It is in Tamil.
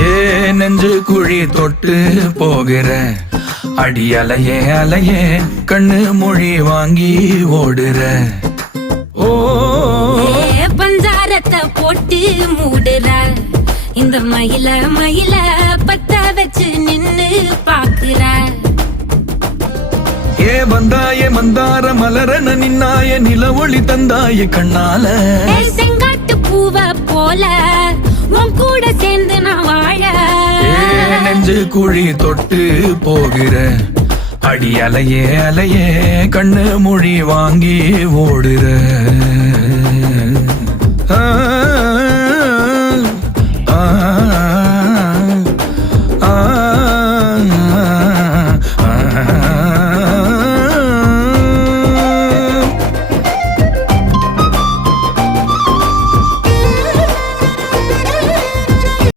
ஏ நெஞ்சு குழி தொட்டு போகிற அடி அலையே அலையே கண்ணு மொழி வாங்கி ஓடுற. ஓ பஞ்சாரத்தை போட்டு மூடுற இந்த மயில மயில பத்த வச்சு நின்னு பாக்குற. ஏ வந்தாய மந்தார மலரன நின்னாய நில ஒளி தந்தாய கண்ணால. செங்காட்டு பூவ போல உன் கூட சேர்ந்து நான் வாழ. நெஞ்சு குழி தொட்டு போகிற அடி அலையே அலையே கண்ணு மொழி வாங்கி ஓடுற. ஆ ஆ